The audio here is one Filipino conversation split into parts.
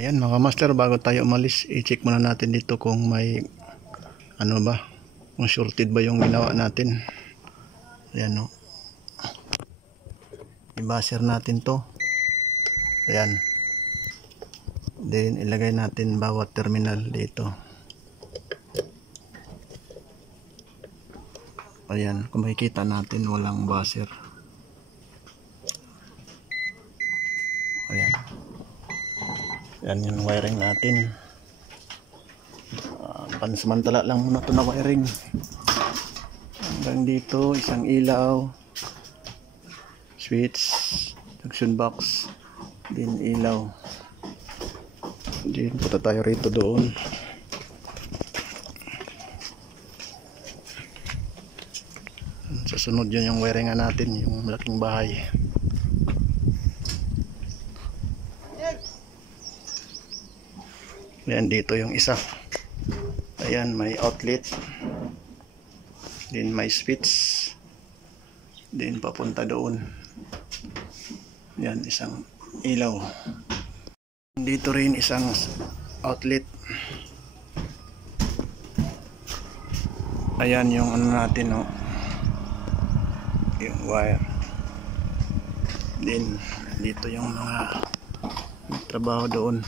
Ayan mga master, bago tayo umalis, i-check muna natin dito kung may ano ba, kung shorted ba yung ginawa natin. Ayan o. I-buzzer natin to. Ayan. Then ilagay natin bawat terminal dito. Ayan, kung makikita natin walang buzzer. Ayan. Yan yung wiring natin. Pansamantala lang muna ito na wiring. Hanggang dito, isang ilaw, switch, junction box, din ilaw. Din punta tayo rito doon. Sa sunod yun yung wiringan natin, yung malaking bahay. Ayan, dito yung isa. Ayan, may outlet. Then may switch. Then papunta doon. Ayan, isang ilaw. Dito rin isang outlet. Ayan yung ano natin, no? Yung wire. Then dito yung mga trabaho doon.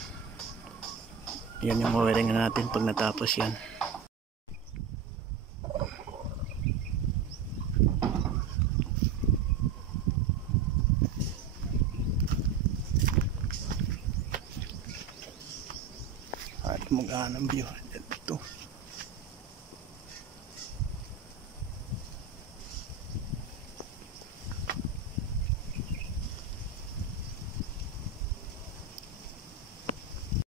Yan yung wiring natin pag natapos yan. At mag-aanang view dito.